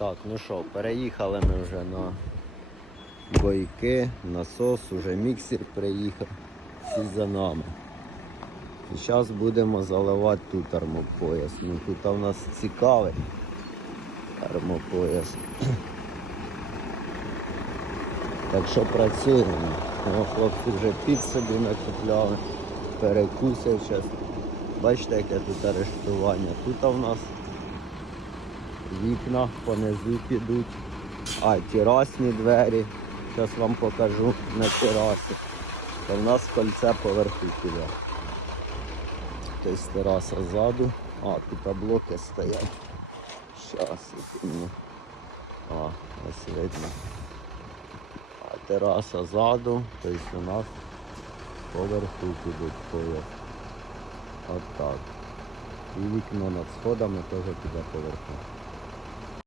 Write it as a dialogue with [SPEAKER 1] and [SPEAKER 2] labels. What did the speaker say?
[SPEAKER 1] Так, ну що, переїхали ми вже на бойки, насос, уже міксер приїхав, всі за нами. І зараз будемо заливати тут термопояс. Ну тут у нас цікавий термопояс. Так що працюємо. Ну, хлопці вже під собі накупляли, перекусив зараз. Бачите, яке тут арештування. Тут у нас вікна понизу підуть. А, терасні двері. Зараз вам покажу на терасі. Та в нас кольце поверху піде. Тобто тераса ззаду. А, тут блоки стоять. Щас, ну. А, ось видно. А тераса ззаду, тобто у нас поверху підуть поверх. От так. І вікно над сходами теж піде поверху.